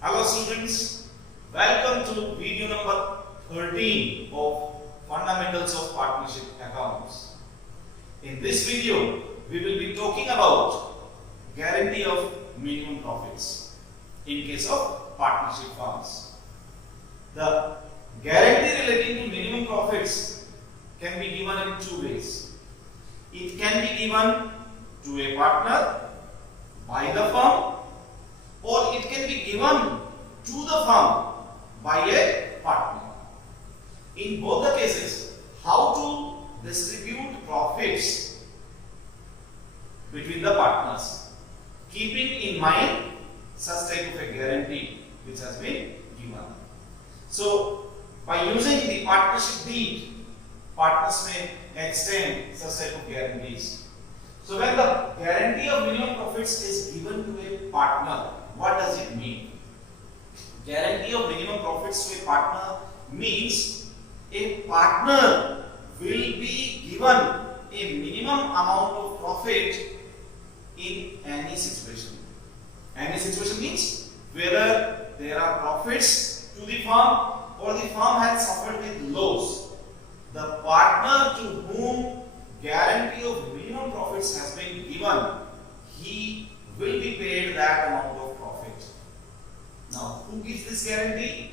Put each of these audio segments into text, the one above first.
Hello students, welcome to video number 13 of Fundamentals of Partnership Accounts. In this video, we will be talking about guarantee of minimum profits in case of partnership firms. The guarantee relating to minimum profits can be given in two ways. It can be given to a partner by the firm, or it can be given to the firm by a partner. In both the cases, how to distribute profits between the partners, keeping in mind such type of a guarantee which has been given. So, by using the partnership deed, partners may extend such type of guarantees. So, when the guarantee of minimum profits is given to a partner, what does it mean? Guarantee of minimum profits to a partner means a partner will be given a minimum amount of profit in any situation. Any situation means whether there are profits to the firm or the firm has suffered with loss. The partner to whom guarantee of minimum profits has been given, he will be paid that amount of profit. Now, who gives this guarantee?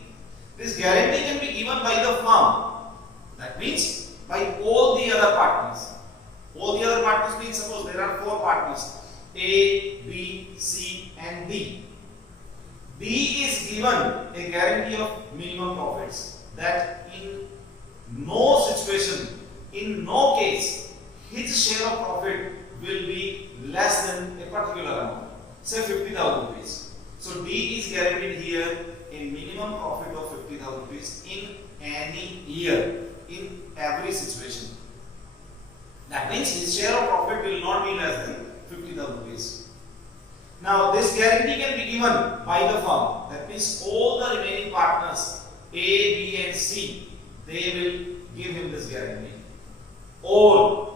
This guarantee can be given by the firm. That means by all the other partners. All the other partners means, suppose there are four partners, A, B, C and D. D is given a guarantee of minimum profits, that in no situation, in no case, his share of profit will be less than a particular amount, say 50,000 rupees. So D is guaranteed here a minimum profit of 50,000 rupees in any year, in every situation. That means his share of profit will not be less than 50,000 rupees. Now this guarantee can be given by the firm. That means all the remaining partners A, B and C, they will give him this guarantee. Or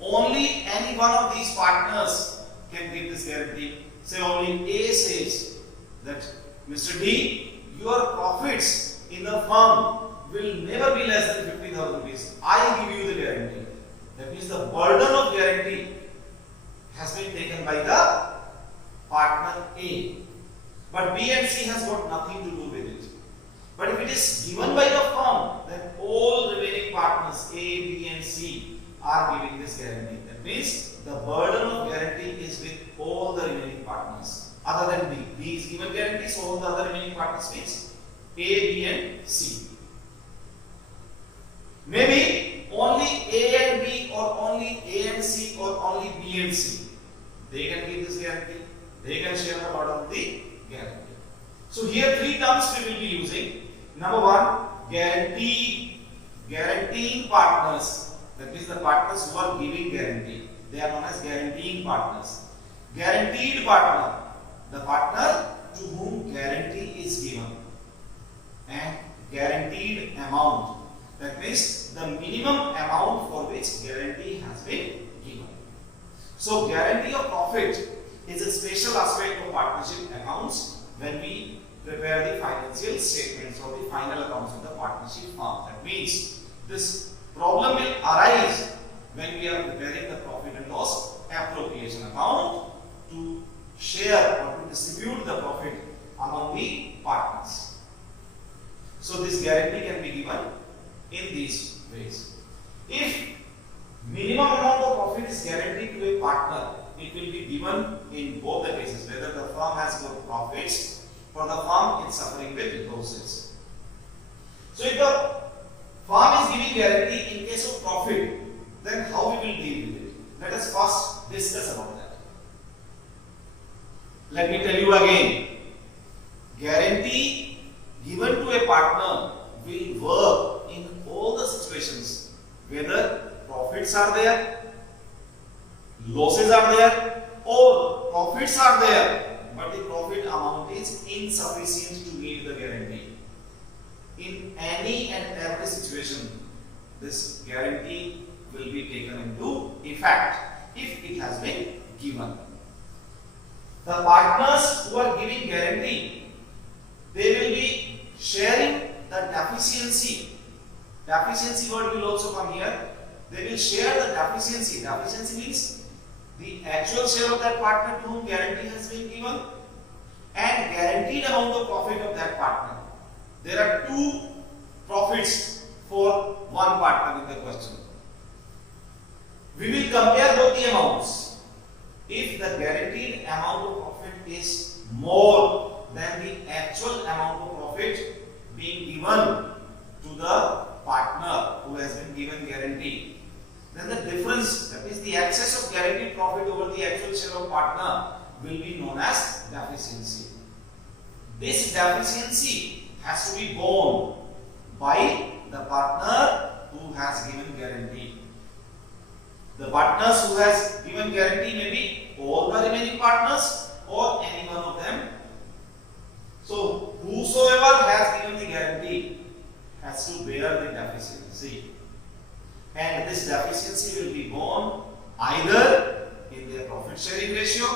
only any one of these partners can give this guarantee. Say only A says that Mr. D, your profits in the firm will never be less than 50,000 rupees. I give you the guarantee. That means the burden of guarantee has been taken by the partner A. But B and C has got nothing to do with it. But if it is given by the firm, then all remaining partners A, B and C are giving this guarantee. That means the burden of guarantee is with all the remaining partners other than B. B is given guarantee, so all the other remaining partners means A, B and C. Maybe only A and B, or only A and C, or only B and C, they can give this guarantee. They can share the burden of the guarantee. So here three terms we will be using. Number one, guaranteeing partners. That means the partners who are giving guarantee. They are known as guaranteeing partners. Guaranteed partner, the partner to whom guarantee is given. And guaranteed amount, that means the minimum amount for which guarantee has been given. So guarantee of profit is a special aspect of partnership accounts when we prepare the financial statements or the final accounts of the partnership firm. That means this problem will arise when we are preparing the profit and loss appropriation account to share or to distribute the profit among the partners. So this guarantee can be given in these ways. If minimum amount of profit is guaranteed to a partner, it will be given in both the cases, whether the firm has got profits or the firm is suffering with losses. So if the firm is giving guarantee in case of profit, then how we will deal with it? Let us first discuss about that. Let me tell you again. Guarantee given to a partner will work in all the situations, whether profits are there, losses are there, or profits are there, but the profit amount is insufficient to meet the guarantee. In any and every situation, this guarantee will be taken into effect if it has been given. The partners who are giving guarantee Deficiency word will also come here. They will share the deficiency. Deficiency means the actual share of that partner to whom guarantee has been given and guaranteed amount of profit of that partner. There are two profits for one partner in the question. We will compare both the amounts. If the guaranteed amount of profit is more than the actual amount of profit being given to the partner who has been given guarantee, then the difference, that is the excess of guaranteed profit over the actual share of partner, will be known as deficiency. This deficiency has to be borne by the partner who has given guarantee. The partners who has given guarantee may be all the remaining partners or any one of them. So whosoever has given the guarantee has to bear the deficiency, and this deficiency will be borne either in their profit sharing ratio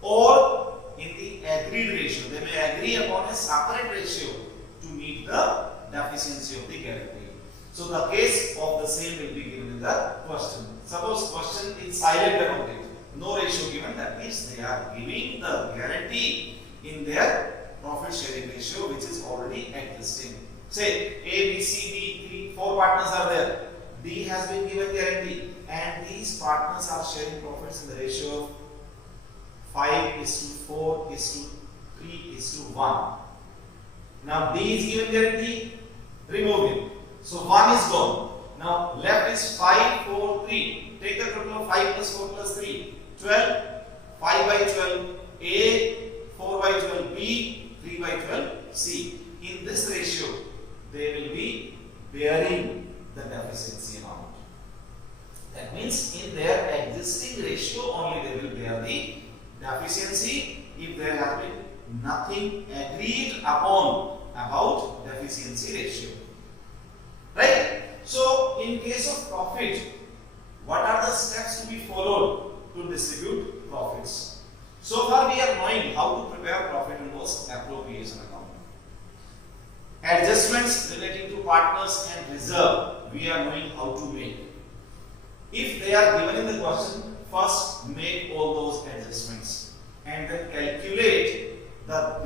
or in the agreed ratio. They may agree upon a separate ratio to meet the deficiency of the guarantee. So the case of the same will be given in the question. Suppose question is silent about it, no ratio given, that means they are giving the guarantee in their profit sharing ratio which is already existing. Say A, B, C, D, 4 partners are there. D has been given guarantee and these partners are sharing profits in the ratio of 5:4:3:1. Now D is given guarantee, remove him. So 1 is gone. Now left is 5, 4, 3. Take the total of 5 plus 4 plus 3. 12. 5 by 12 A, 4 by 12 B, 3 by 12 C. In this ratio, they will be bearing the deficiency amount. That means in their existing ratio only they will bear the deficiency if there has been nothing agreed upon about deficiency ratio. Right? So, in case of profit, what are the steps to be followed to distribute profits? So far we are knowing how to prepare profit and loss appropriation account. Adjustments relating to partners and reserve, we are knowing how to make. If they are given in the question, first make all those adjustments and then calculate the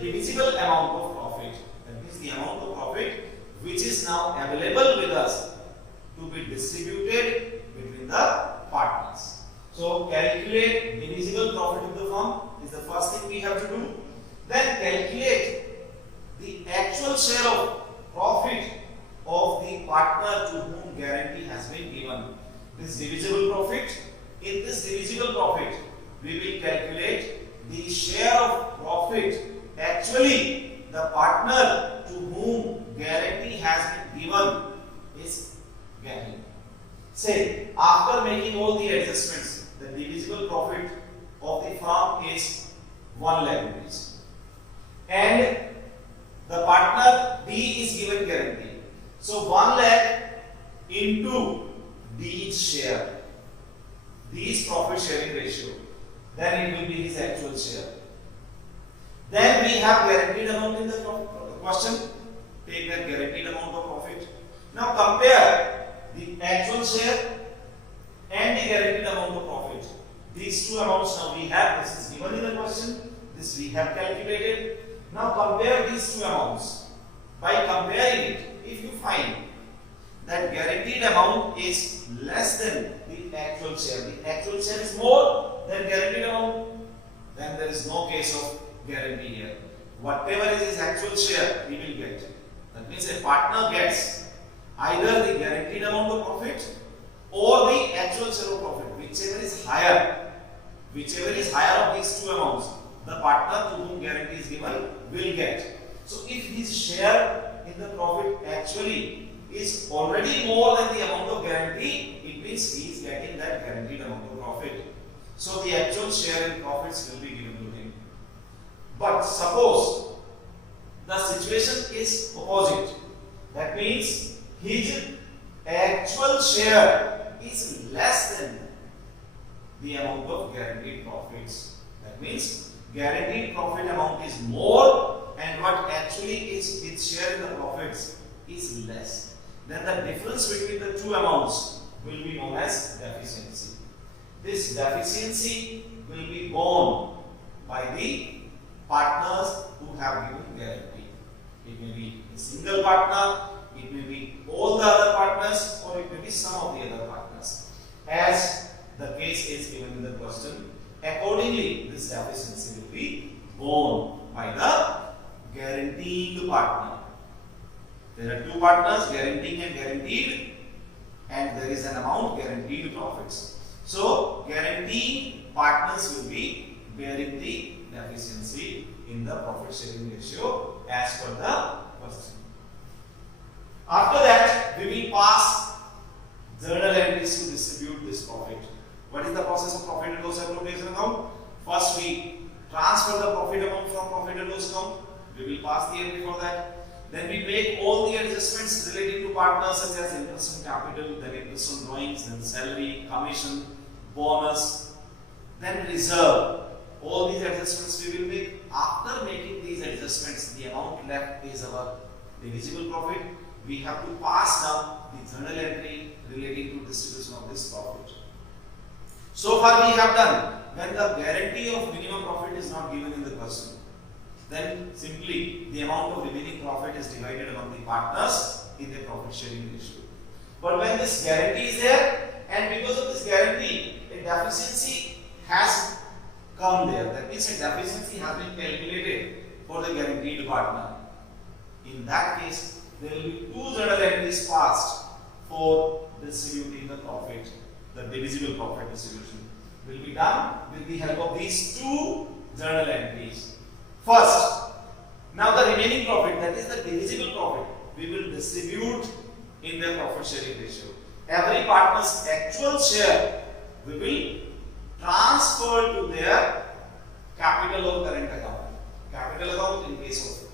divisible amount of profit. That means the amount of profit which is now available with us to be distributed between the partners. So calculate divisible profit of the firm is the first thing we have to do. Then calculate the actual share of profit of the partner to whom guarantee has been given. This divisible profit. In this divisible profit, we will calculate the share of profit actually the partner to whom guarantee has been given is getting. Say, after making all the adjustments, the divisible profit of the firm is 1 lakh rupees. And the partner D is given guarantee. So 1 lakh into D's share, D's profit sharing ratio, then it will be his actual share. Then we have guaranteed amount in the question. Take that guaranteed amount of profit. Now compare the actual share and the guaranteed amount of profit. These two amounts now we have. This is given in the question. This we have calculated. Now compare these two amounts. By comparing it, if you find that guaranteed amount is less than the actual share is more than guaranteed amount, then there is no case of guarantee here. Whatever is his actual share, he will get. That means a partner gets either the guaranteed amount of profit or the actual share of profit, whichever is higher. Whichever is higher of these two amounts, the partner to whom guarantee is given will get. So if his share in the profit actually is already more than the amount of guarantee, it means he is getting that guaranteed amount of profit. So the actual share in profits will be given to him. But suppose the situation is opposite. That means his actual share is less than the amount of guaranteed profits. That means guaranteed profit amount is more and what actually is its share in the profits is less. then the difference between the two amounts will be known as deficiency. This deficiency will be borne by the partners who have given guarantee. It may be a single partner, it may be all the other partners, or it may be some of the other partners. As the case is given in the question, accordingly this deficiency will be borne by the guaranteed partner. There are two partners, guaranteeing and guaranteed, and there is an amount guaranteed profits. So guaranteed partners will be bearing the deficiency in the profit sharing ratio as per the question. After that, we will pass journal entries to distribute this profit. What is the process of profit and loss appropriation account? First, we transfer the profit amount from profit and loss account. We will pass the entry for that. Then we make all the adjustments relating to partners such as interest on capital, then interest on drawings, then salary, commission, bonus, then reserve. All these adjustments we will make. After making these adjustments, the amount left is our divisible profit. We have to pass down the journal entry relating to distribution of this profit. So far we have done, when the guarantee of minimum profit is not given in the question, then simply the amount of remaining profit is divided among the partners in the profit sharing ratio. But when this guarantee is there, and because of this guarantee, a deficiency has come there. That means a deficiency has been calculated for the guaranteed partner. In that case, there will be two journal entries passed for distributing the profit. The divisible profit distribution will be done with the help of these two journal entries. First, now the remaining profit, that is the divisible profit, we will distribute in the profit sharing ratio. Every partner's actual share we will transfer to their capital or current account. Capital account in case of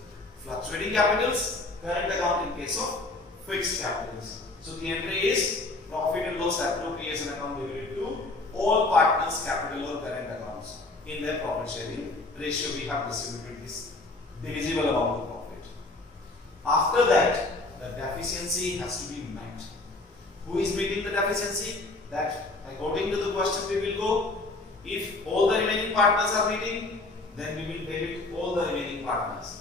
fluctuating capitals, current account in case of fixed capitals. So the entry is profit and loss appropriation account divided to all partners' capital or current accounts. In their profit sharing ratio, we have distributed this divisible amount of profit. After that, the deficiency has to be met. Who is meeting the deficiency? That according to the question we will go. If all the remaining partners are meeting, then we will debit all the remaining partners.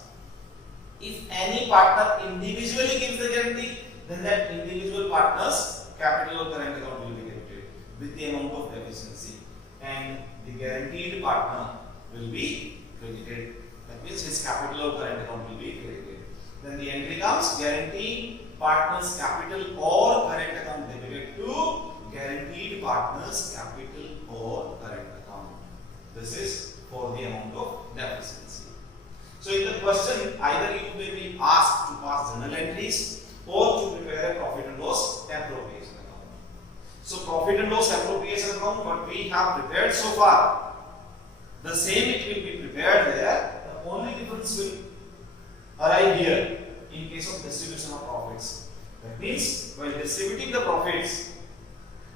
If any partner individually gives the guarantee, then that individual partner's capital or current account will be debited with the amount of deficiency, and the guaranteed partner will be credited. That means his capital or current account will be credited. Then the entry comes guaranteed partner's capital or current account debited to guaranteed partner's capital or current account. This is for the amount of deficiency. So in the question, either you may be asked to pass journal entries or to prepare a profit and loss appropriation account. So profit and loss appropriation account, what we have prepared so far, the same it will be prepared there. The only difference will arrive here in case of distribution of profits. That means while distributing the profits,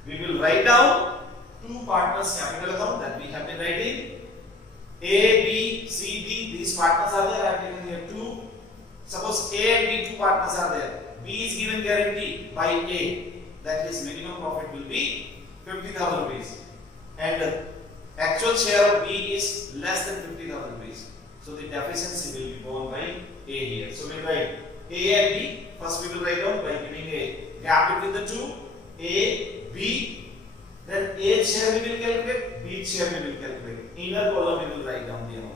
we will write down two partners' capital account that we have been writing. A, B, C, D, these partners are there. I have taken here two. Suppose A and B, two partners are there. B is given guarantee by A, that his minimum profit will be 50,000 rupees, and actual share of B is less than 50,000 rupees. So the deficiency will be borne by A here. So we will write A and B. First we will write down by giving a gap between the two. A, B, then A share we will calculate, B share we will calculate. Inner column we will write down the amount.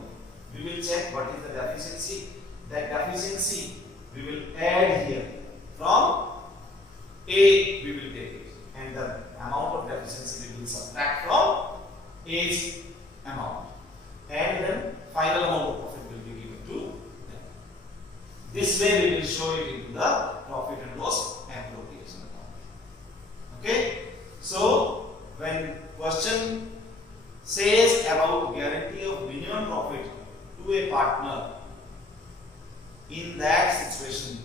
We will check what is the deficiency. That deficiency we will add here. From A we will take it, and the amount of deficiency we will subtract from A's amount, and then final amount of profit will be given to them. This way we will show it into the profit and loss appropriation account. Okay, so when question says about guarantee of minimum profit to a partner, in that situation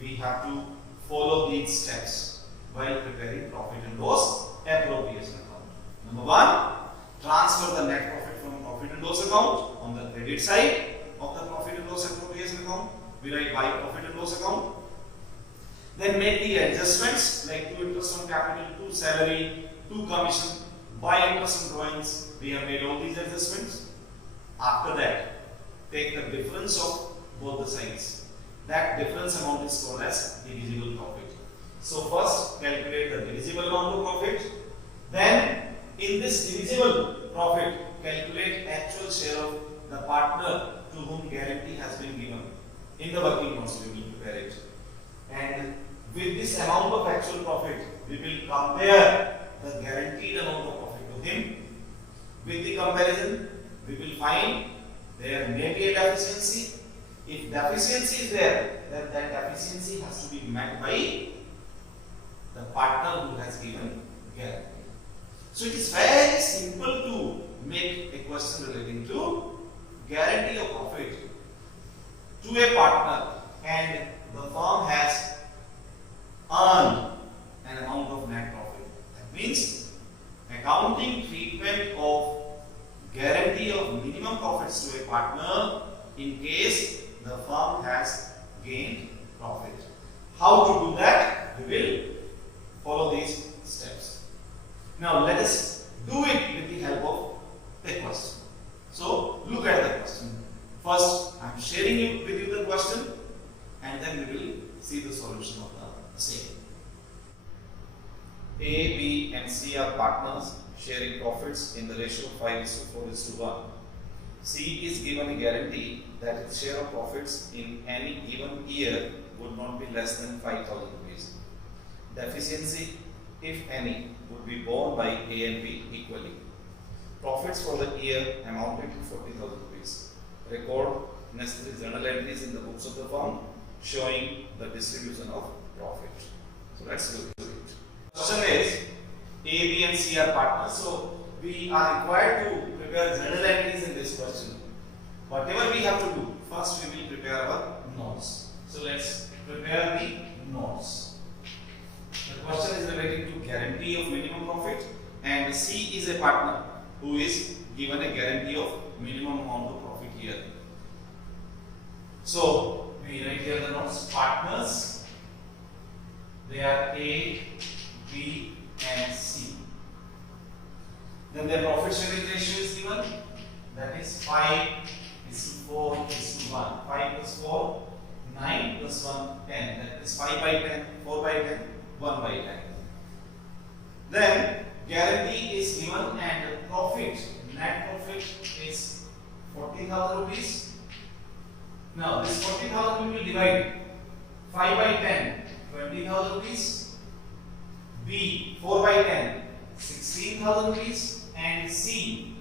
we have to follow these steps while preparing profit and loss appropriation account. Number one, transfer the net profit from profit and loss account on the credit side of the profit and loss appropriation account. We write by profit and loss account. Then make the adjustments like 2 interest on capital, 2 salary, 2 commission, buy interest on drawings. We have made all these adjustments. After that, take the difference of both the sides. That difference amount is called as divisible profit. So first calculate the divisible amount of profit. Then in this divisible profit, calculate actual share of the partner to whom guarantee has been given. In the working notes we will prepare it. And with this amount of actual profit, we will compare the guaranteed amount of profit to him. With the comparison, we will find there may be a deficiency. If deficiency is there, then that deficiency has to be met by the partner who has given guarantee. So it is very simple to make a question relating to guarantee of profit to a partner, and the firm has earned an amount of net profit. That means accounting treatment of guarantee of minimum profits to a partner in case the firm has gained profit. How to do that? We will follow these steps. Now let us do it with the help of a question. So look at the question. First, I am sharing with you the question, and then we will see the solution of the same. A, B, and C are partners sharing profits in the ratio 5:4:1. C is given a guarantee that its share of profits in any given year would not be less than 5,000 rupees. Deficiency, if any, would be borne by A and B equally. Profits for the year amounted to 40,000 rupees. Record necessary journal entries in the books of the firm showing the distribution of profit. So let's go through it. Question is, A, B, and C are partners. So we are required to prepare journal entries in this question. Whatever we have to do, first we will prepare our notes. So let's prepare the notes. The question is relating to guarantee of minimum profit, and C is a partner who is given a guarantee of minimum amount of profit here. So we write here the notes. Partners, they are A, B, and C. Then their profit sharing ratio is given, that is 5:4:1. 5 plus 4, 9 plus 1, 10. That is 5/10, 4/10, 1/10. Then guarantee is given and profit, net profit is 40,000 rupees. Now this 40,000 we will divide 5/10, 20,000 rupees. B 4/10, 16,000 rupees, and C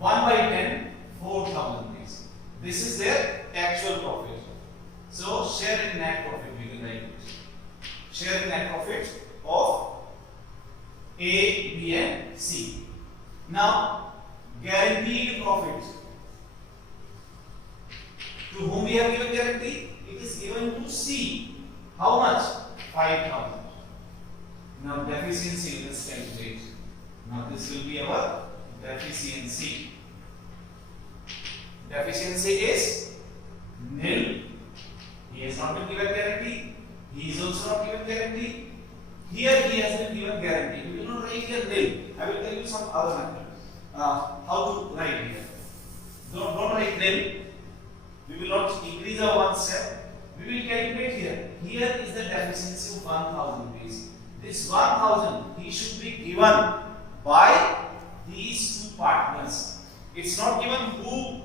1/10, 4,000 rupees. This is their actual profit. So share in net profit we will write it. Share in net profit of A, B, and C. Now guaranteed profit. To whom we have given guarantee? It is given to C. How much? 5,000. Now deficiency, let's calculate. Now this will be our deficiency. Deficiency is nil. He has not been given guarantee. He is also not given guarantee. Here he has been given guarantee. We will not write here nil. I will tell you some other method. How to write here. Don't write nil. We will not increase our one step. We will calculate here. Here is the deficiency of 1,000 rupees. This 1,000 he should be given by these two partners. It's not given who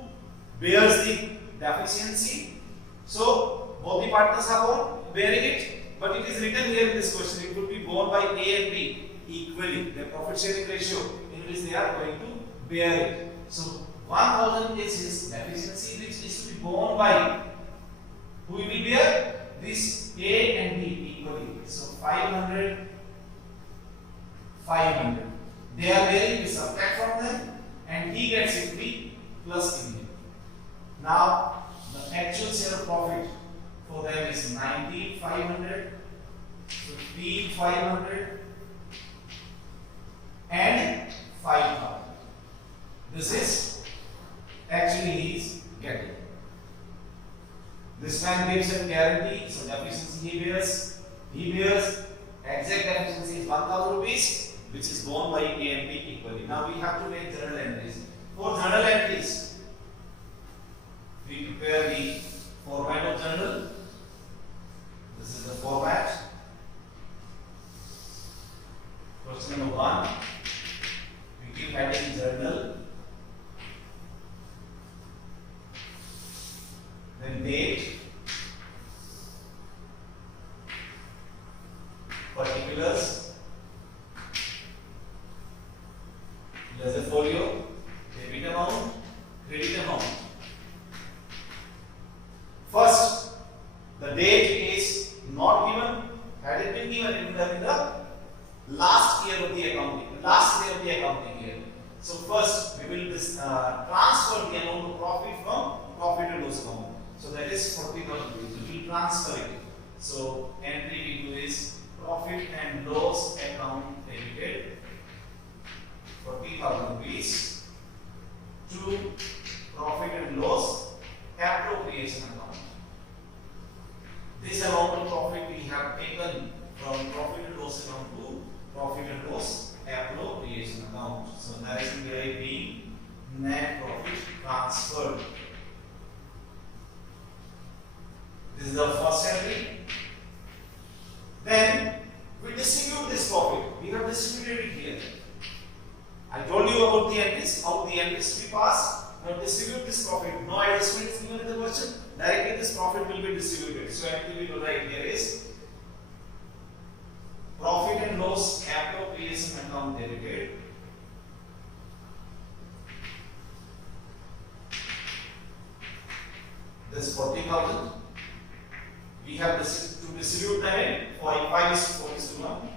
bears the deficiency. So both the partners are bearing it, but it is written here in this question. It would be borne by A and B equally. The profit sharing ratio in which they are going to bear it. So 1,000 is his deficiency, which is to be borne by who will bear this A and B equally. So 500, 500. They are bearing, we subtract from them, and he gets it B plus in here. Now the actual share of profit for them is 19,500, 15,500, and 5,000. This is actually he is getting. This man gives a guarantee, so deficiency he bears exact deficiency is 1000 rupees, which is borne by A and B equally. Now we have to make journal entries. For journal entries, we prepare the format of journal. This is the format. Question number 1, we keep heading journal, then date, particulars, ledger folio, debit amount, credit amount. First, the date is not given. Had it been given, it would have been the last year of the accounting year. So first, we will transfer the amount of profit from profit and loss account. So that is 40,000 rupees. We will transfer it. So entry we do is profit and loss account debited 40,000 rupees to profit and loss appropriation account. This amount of profit we have taken from profit and loss account to profit and loss appropriation account. So that is being net profit transferred. This is the first entry. Then we distribute this profit. We have distributed it here. I told you about the entries, how the entries we pass. Now distribute this profit. No adjustment is given in the question. Directly this profit will be distributed. So entry we will write here is profit and loss appropriation account debited. This 40,000. We have to distribute them in 5:4:1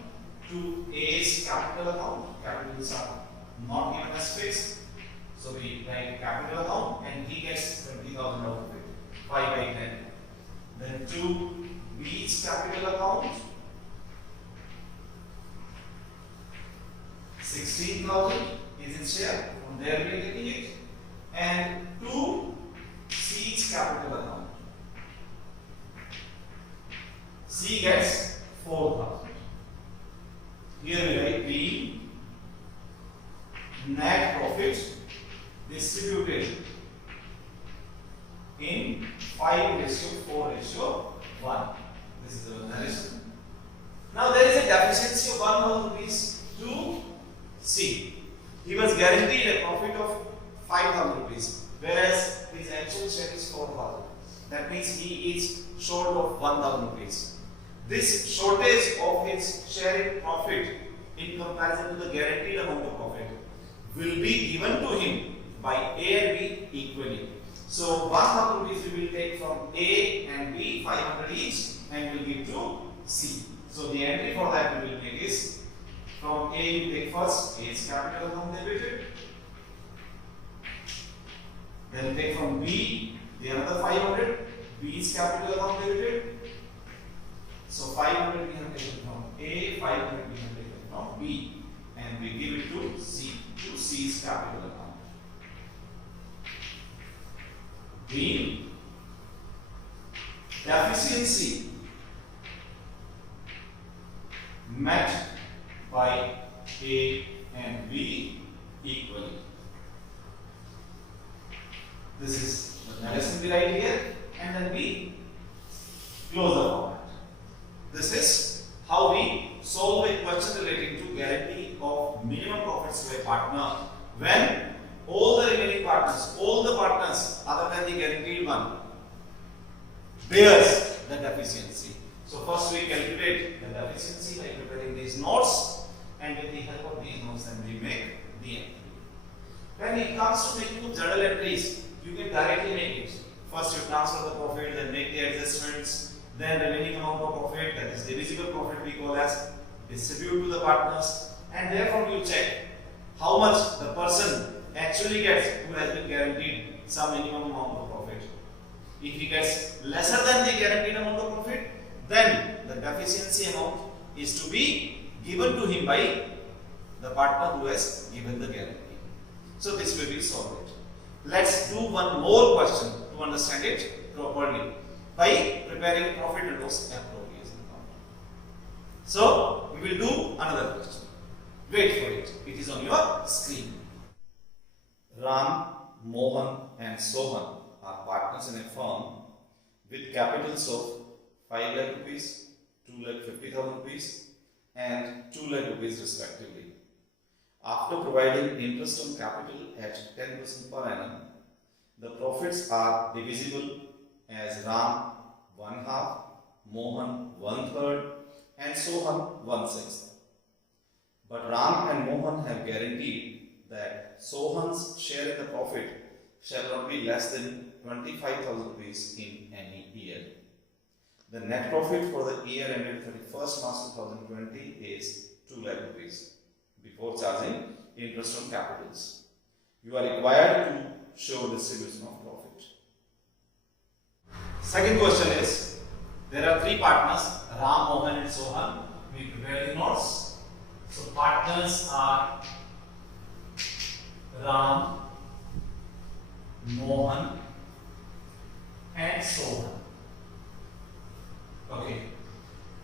to A's capital account. Capitals are not given as fixed. So we write capital account and he gets 20,000 out of it. 5/10. Then to B's capital account. 16,000 is its share. From there we are taking it. And to C's capital account. C gets 4,000. Here we write B net profit distributed in 5:4:1. This is the narration. Now there is a deficiency of 1,000 rupees to C. He was guaranteed a profit of 5,000 rupees, whereas his actual share is 4,000. That means he is short of 1,000 rupees. This shortage of his share in profit in comparison to the guaranteed amount of profit will be given to him by A and B equally. So 1,000 rupees we will take from A and B, 500 each, and will give to C. So the entry for that we will make is from A you take first A's capital account debited, then take from B the another 500, B's capital account debited. So 500 we have taken from A, 500 we have taken from B, and we give it to C, to C's capital account. B, deficiency met by A and B equally. This is the narration we write here, and then we close the format. This is how we solve a question relating to guarantee of minimum profits to a partner when all the remaining partners, all the partners other than the guaranteed one, bears the deficiency. So first we calculate the deficiency by preparing these notes, and with the help of these notes then we make the entry. When it comes to making journal entries, you can directly make it. First you transfer the profit, then make the adjustments, then remaining amount of profit, that is divisible profit, we call as distribute to the partners, and therefore you check how much the person actually gets who has been guaranteed some minimum amount of profit. If he gets lesser than the guaranteed amount of profit, then the deficiency amount is to be given to him by the partner who has given the guarantee. So this way we solve it. Let's do one more question to understand it properly. by preparing profit and loss appropriation account. So we will do another question. Wait for it. It is on your screen. Ram, Mohan and Sohan are partners in a firm with capitals of 5 lakh rupees, 2,50,000 rupees and 2 lakh rupees respectively. After providing interest on capital at 10% per annum, the profits are divisible as Ram 1/2, Mohan 1/3 and Sohan 1/6. But Ram and Mohan have guaranteed that Sohan's share in the profit shall not be less than 25,000 rupees in any year. The net profit for the year ended 31st March 2020 is 2 lakh rupees before charging interest on capitals. You are required to show distribution of profit. Second question is, there are 3 partners, Ram, Mohan and Sohan. We prepare the notes. So partners are Ram, Mohan and Sohan. Okay.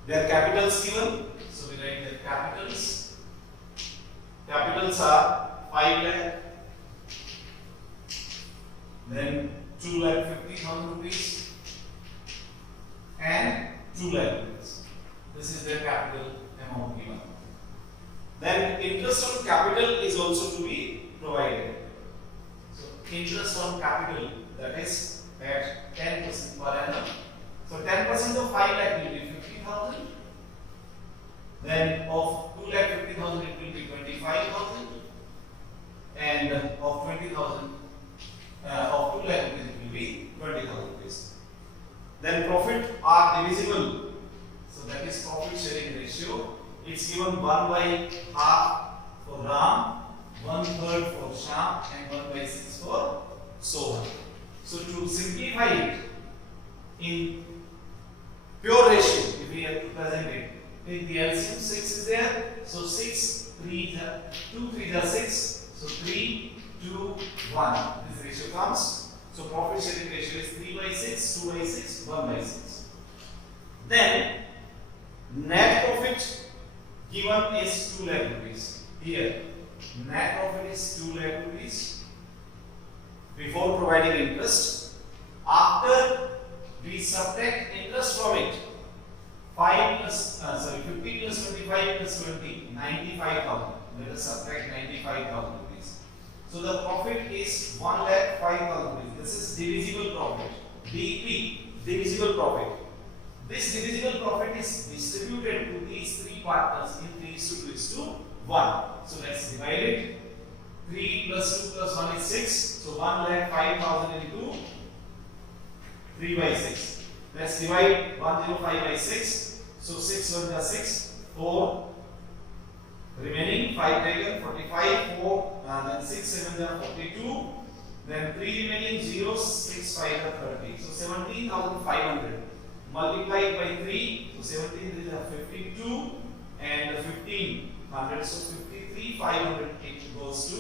Their capitals given. So we write their capitals. Capitals are 5 lakh, then 2,50,000 rupees and 2 lakh rupees. This is their capital amount given. Then interest on capital is also to be provided. So interest on capital, that is at 10% per annum. So 10% of 5 lakh will be 50,000. Then of 2,50,000 it will be 25,000. And of 20,000 of 2 lakh rupees it will be 20,000 rupees. Then profit are divisible. So that is profit sharing ratio. It's given 1/2 for Ram, 1/3 for Shyam and 1/6 for Sohan. So to simplify it in pure ratio, if we have to present it, in the LCM 6 is there. So 6, 3 2 3 are 6. So 3, 2, 1. This ratio comes. So profit sharing ratio is 3/6, 2/6, 1/6. Then net profit given is 2 lakh rupees. Here, net profit is 2 lakh rupees before providing interest. After we subtract interest from it, 50 plus 25 plus 20, 95,000. Let us subtract 95,000 rupees. So the profit is 1,05,000 rupees. This is divisible profit. DP, divisible profit. This divisible profit is distributed to these 3 partners in 3:2:1. So let's divide it. 3 plus 2 plus 1 is 6. So 1,05,000 into 3/6. Let's divide 105/6. So 6 1 is 6, 4. Remaining 5 taken, 45, 4, then 6 7 are 42. Then 3 remaining 0, 6 5 are 30. So 17,500 multiplied by 3. So 17 is 52 and 1500. So 53,500 it goes to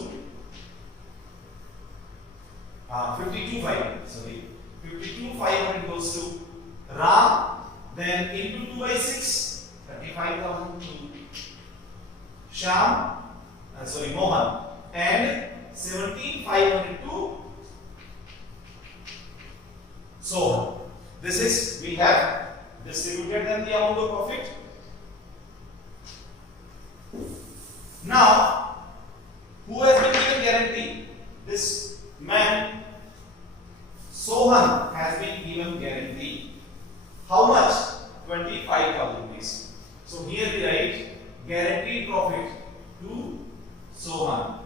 52,500. Sorry, 52,500 goes to Ram. Then into 2/6, 35,000 to Shyam, Mohan, and 17,500 to Sohan. This is, we have distributed them the amount of profit. Now, who has been given guarantee? This man, Sohan, has been given guarantee. How much? 25,000 rupees. So here we write guaranteed profit to Sohan.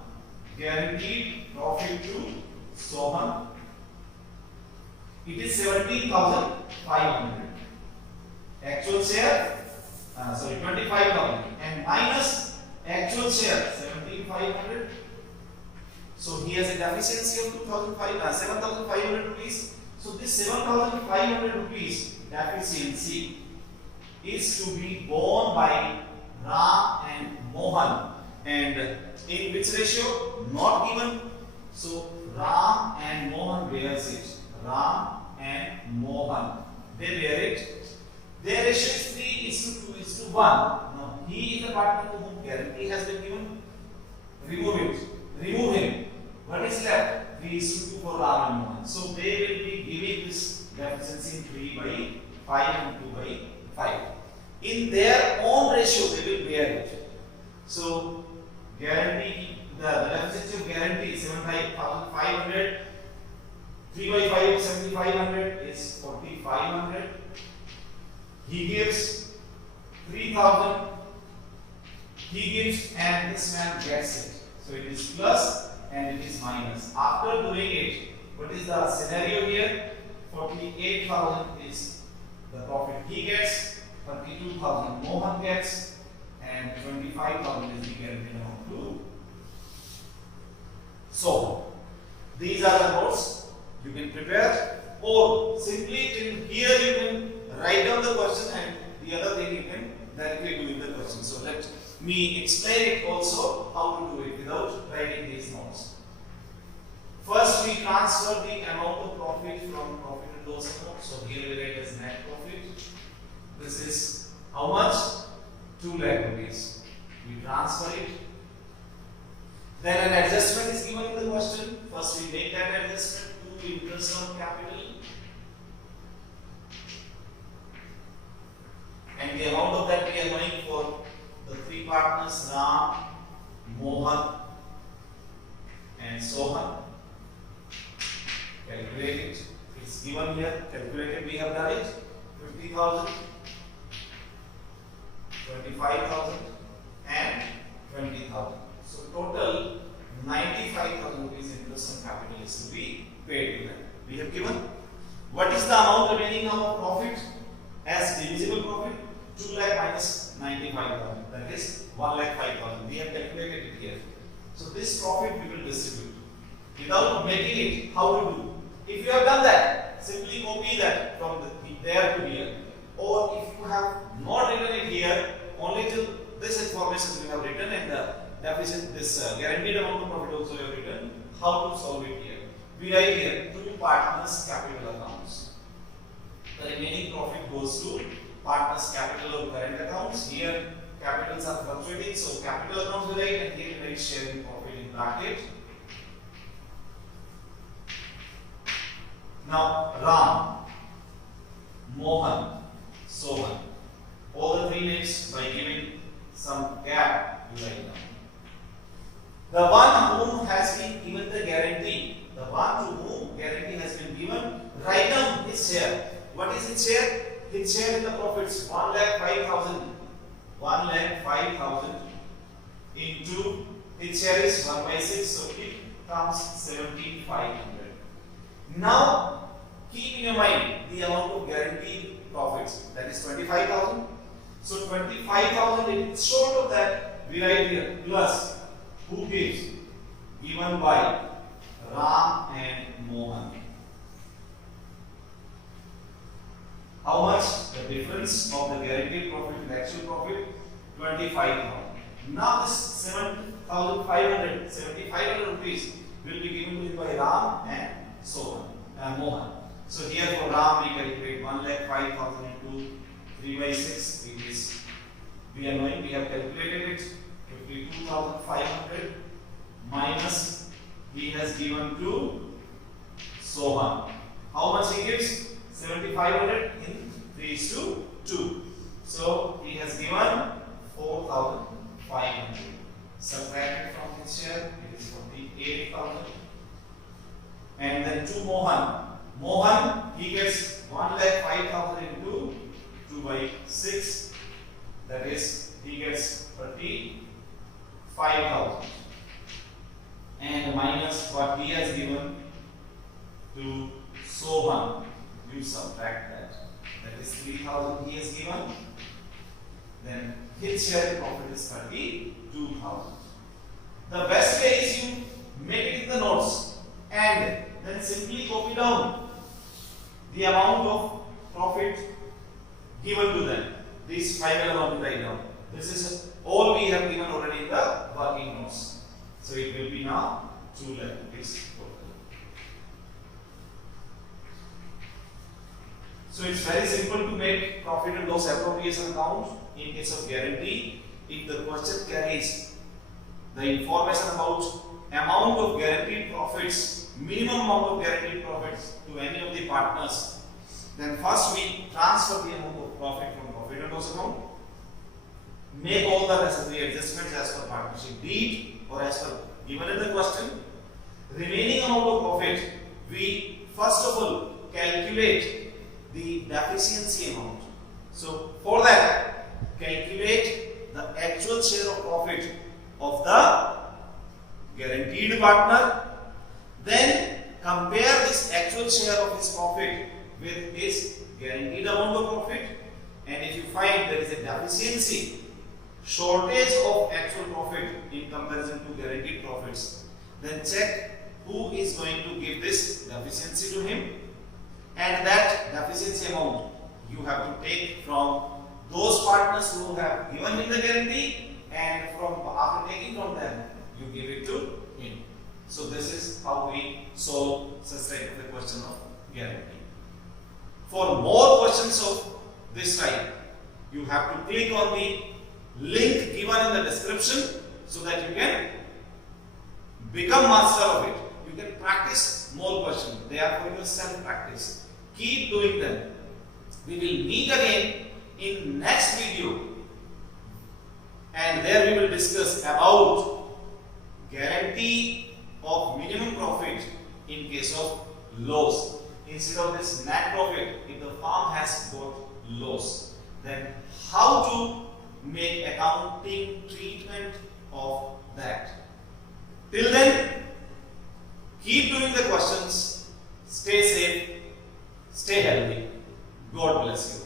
Guaranteed profit to Sohan. It is 17,500. Actual share, 25,000 and minus actual share 17,500. So he has a deficiency of 7,500 rupees. So this 7,500 rupees deficiency is to be borne by Ram and Mohan. And in which ratio? Not given. So Ram and Mohan bears it. Ram and Mohan they bear it. Their ratio is 3:2:1. Now he is the partner to whom guarantee has been given. Remove it. Remove him. What is left? 3:2 for Ram and Mohan. So they will be giving this deficiency in 3/5 and 2/5. In their own ratio, they will bear it. So guarantee the deficiency of guarantee is 7,500. 3/5 of 7,500 is 4,500. He gives 3,000. He gives and this man gets it. So it is plus and it is minus. After doing it, what is the scenario here? 48,000 is the profit he gets, 32,000 Mohan gets, and 25,000 is the guaranteed amount to. So these are the notes you can prepare, or simply till here you can write down the question and the other thing you can directly do in the question. So let me explain it also how to do it without writing these notes. First we transfer the amount of profit from profit and loss account. So here we write as net profit. This is how much? 2 lakh rupees. We transfer it. Then an adjustment is given in the question. First we make that adjustment to interest on capital. And the amount of that we are going for the 3 partners Ram, Mohan and Sohan. Calculate it. It's given here. Calculated, we have done it. 50,000, 25,000 and 20,000. So total 95,000 rupees interest on capital is to be paid to them. We have given. What is the amount remaining now of profit as divisible profit? 2 lakh minus 95,000. That is 1,05,000. We have calculated it here. So this profit we will distribute. Without making it, how to do? If you have done that, simply copy that from there to here. Or if you have not written it here, only till this information we have written and the deficit, this guaranteed amount of profit also you have written, how to solve it here. We write here 2 partners capital accounts. The remaining profit goes to partners capital or current accounts. Here capitals are fluctuating, so capital accounts we write and here we write sharing profit in bracket. Now Ram, Mohan, Sohan. All the 3 names by giving some gap you write down. The one whom has been given the guarantee, the one to whom guarantee has been given, write down his share. What is his share? His share in the profits 1,05,000. 1,05,000 into his share is 1/6, so it comes 7,500. Now keep in your mind the amount of guaranteed profits, that is 25,000. So 25,000 is short of that, we write here plus who gives, given by Ram and Mohan. How much? The difference of the guaranteed profit and actual profit, 25,000. Now this 7,500, 7,500 rupees will be given to him by Ram and Mohan. So here for Ram we calculate 1,05,000 into 3/6. It is, we are knowing, we have calculated it, 52,500 minus he has given to Sohan. How much he gives? 7,500 in 3:2. So he has given 4,500. Subtracted from his share, it is 48,000. And then to Mohan, he gets 1,05,000 into 2/6. That is, he gets 35,000. And minus what he has given to Sohan, you subtract that. That is 3,000 he has given. Then his share profit is 32,000. The best way is you make it in the notes and then simply copy down the amount of profit given to them. This final amount right now. This is all we have given already in the working notes. So it will be now 2 lakh rupees total. So it's very simple to make profit and loss appropriation account in case of guarantee. If the question carries the information about amount of guaranteed profits, minimum amount of guaranteed profits to any of the partners, then first we transfer the amount of profit from profit and loss account, make all the necessary adjustments as per partnership deed or as per given in the question. Remaining amount of profit, we first of all calculate the deficiency amount. So for that, calculate the actual share of profit of the guaranteed partner, then compare this actual share of his profit with his guaranteed amount of profit, and if you find there is a deficiency, shortage of actual profit in comparison to guaranteed profits, then check who is going to give this deficiency to him, and that deficiency amount you have to take from those partners who have given him the guarantee, and from after taking from them you give it to him. So this is how we solve such type of a question of guarantee. For more questions of this type, you have to click on the link given in the description so that you can become master of it. You can practice more questions. They are for your self practice. Keep doing them. We will meet again in next video, and there we will discuss about guarantee of minimum profit in case of loss. Instead of this net profit, if the farm has got loss, then how to make accounting treatment of that. Till then, keep doing the questions, stay safe, stay healthy. God bless you.